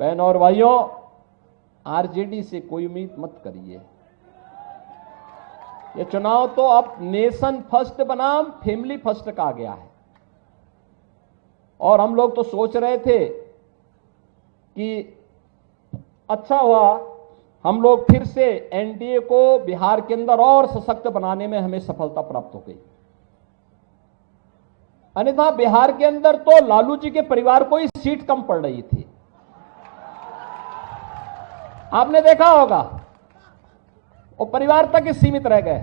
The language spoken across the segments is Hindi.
बहनों और भाइयों, आरजेडी से कोई उम्मीद मत करिए। ये चुनाव तो अब नेशन फर्स्ट बनाम फैमिली फर्स्ट का आ गया है। और हम लोग तो सोच रहे थे कि अच्छा हुआ हम लोग फिर से एनडीए को बिहार के अंदर और सशक्त बनाने में हमें सफलता प्राप्त हो गई। अन्यथा बिहार के अंदर तो लालू जी के परिवार को ही सीट कम पड़ रही थी। आपने देखा होगा, वो परिवार तक ही सीमित रह गए।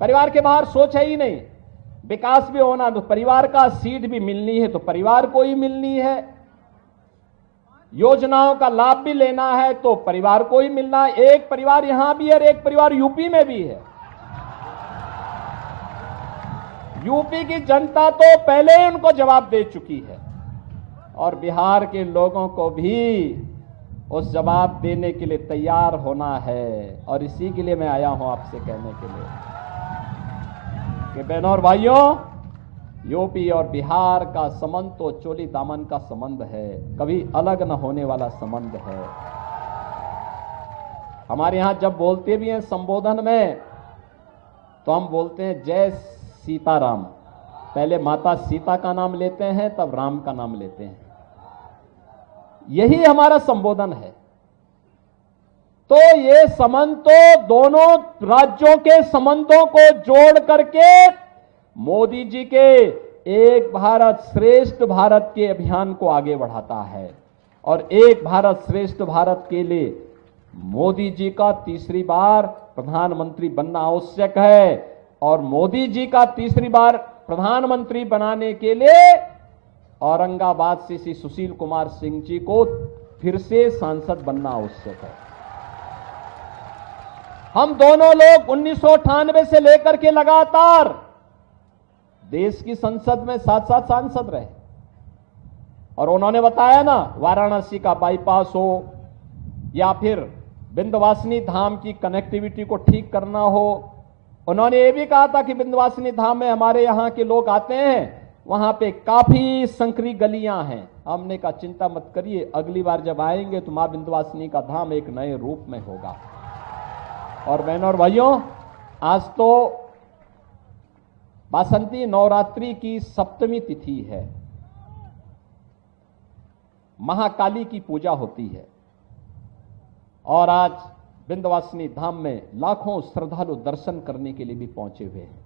परिवार के बाहर सोच है ही नहीं। विकास भी होना तो परिवार का, सीट भी मिलनी है तो परिवार को ही मिलनी है, योजनाओं का लाभ भी लेना है तो परिवार को ही मिलना है। एक परिवार यहां भी है और एक परिवार यूपी में भी है। यूपी की जनता तो पहले ही उनको जवाब दे चुकी है और बिहार के लोगों को भी उस जवाब देने के लिए तैयार होना है। और इसी के लिए मैं आया हूं आपसे कहने के लिए कि बहनों और भाइयों, यूपी और बिहार का संबंध तो चोली दामन का संबंध है, कभी अलग न होने वाला संबंध है। हमारे यहां जब बोलते भी हैं संबोधन में तो हम बोलते हैं जय सीताराम। पहले माता सीता का नाम लेते हैं, तब राम का नाम लेते हैं। यही हमारा संबोधन है। तो ये संबंध तो दोनों राज्यों के संबंधों को जोड़ करके मोदी जी के एक भारत श्रेष्ठ भारत के अभियान को आगे बढ़ाता है। और एक भारत श्रेष्ठ भारत के लिए मोदी जी का तीसरी बार प्रधानमंत्री बनना आवश्यक है। और मोदी जी का तीसरी बार प्रधानमंत्री बनाने के लिए औरंगाबाद से श्री सुशील कुमार सिंह जी को फिर से सांसद बनना आवश्यक है। हम दोनों लोग 1998 से लेकर के लगातार देश की संसद में साथ साथ सांसद रहे। और उन्होंने बताया ना, वाराणसी का बाईपास हो या फिर विंध्यवासिनी धाम की कनेक्टिविटी को ठीक करना हो। उन्होंने ये भी कहा था कि विंध्यवासिनी धाम में हमारे यहां के लोग आते हैं, वहां पे काफी संकरी गलियां हैं। हमने कहा चिंता मत करिए, अगली बार जब आएंगे तो मां विंध्यवासिनी का धाम एक नए रूप में होगा। और बहनों और भाइयों, आज तो बासंती नवरात्रि की सप्तमी तिथि है। महाकाली की पूजा होती है और आज विंध्यवासिनी धाम में लाखों श्रद्धालु दर्शन करने के लिए भी पहुंचे हुए हैं।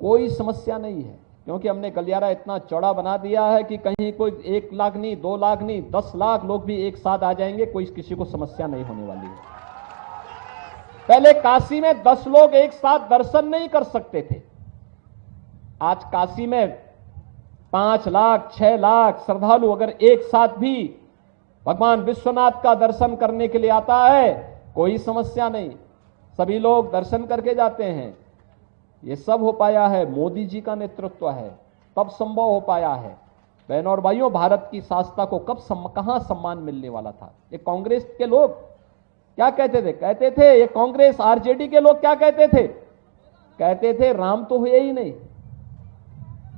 कोई समस्या नहीं है, क्योंकि हमने गलियारा इतना चौड़ा बना दिया है कि कहीं कोई 1 लाख नहीं, 2 लाख नहीं, 10 लाख लोग भी एक साथ आ जाएंगे, कोई किसी को समस्या नहीं होने वाली है। पहले काशी में 10 लोग एक साथ दर्शन नहीं कर सकते थे। आज काशी में 5 लाख, 6 लाख श्रद्धालु अगर एक साथ भी भगवान विश्वनाथ का दर्शन करने के लिए आता है, कोई समस्या नहीं, सभी लोग दर्शन करके जाते हैं। ये सब हो पाया है, मोदी जी का नेतृत्व है, तब संभव हो पाया है। बहनों और भाइयों, भारत की शासकता को कहां सम्मान मिलने वाला था। ये कांग्रेस के लोग क्या कहते थे? कहते थे, ये कांग्रेस आरजेडी के लोग क्या कहते थे? कहते थे राम तो हुए ही नहीं।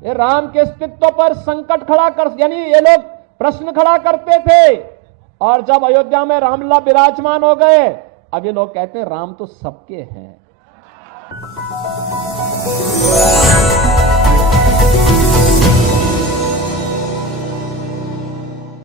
ये राम के अस्तित्व पर संकट खड़ा कर, यानी ये लोग प्रश्न खड़ा करते थे। और जब अयोध्या में रामलला विराजमान हो गए, अब ये लोग कहते हैं राम तो सबके हैं।